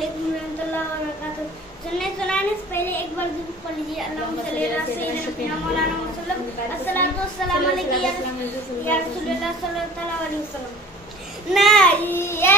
वालेकुम रहमतुल्लाहि व बरकातुहू। सुनने सुनाने से पहले एक बार दुरूद पढ़ लीजिए। अल्लाहुम्मा सल्ली अला सय्यिदना मौलाना मुहम्मद अस्सलातु वस्सलामु अलैका या रसूलल्लाह सल्लल्लाहु अलैहि वसल्लम। नहीं ये